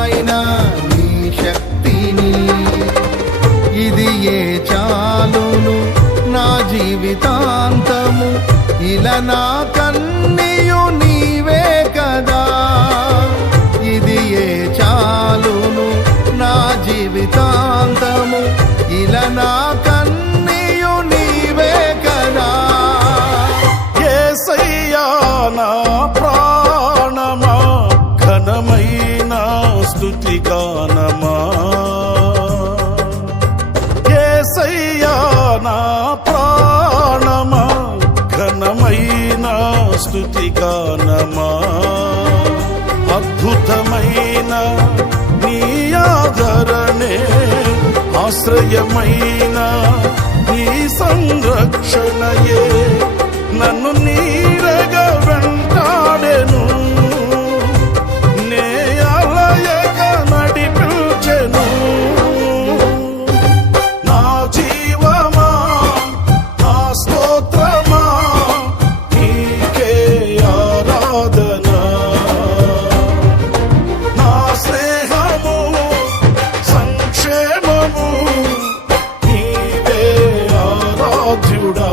బలమైన నీ శక్తిని ఇది ఏ చాలును నా జీవితాంతము ఇలా నా కన్నీయు నీవే కదా ఇది ఏ చాలును నా జీవితాంతము ఇలా నా కన్నీయు నీవే కదా యేసయ్యా నా ప్రాణమా ఘనమైన స్తుతి గానమా యేసయ్యా నా ప్రాణమా ఘనమైన స్తుతి గానమా అద్భుతమైన నీ ఆదరణే ఆశ్రయమైన నీ సంరక్షణయే నన్ను నీడగా వెంటాడెను నే అలయగా నడిపించెను నా జీవమా నా స్తోత్రమా నీకే ఆరాధన నా స్నేహము సంక్షేమము నీవే ఆరాధ్యుడా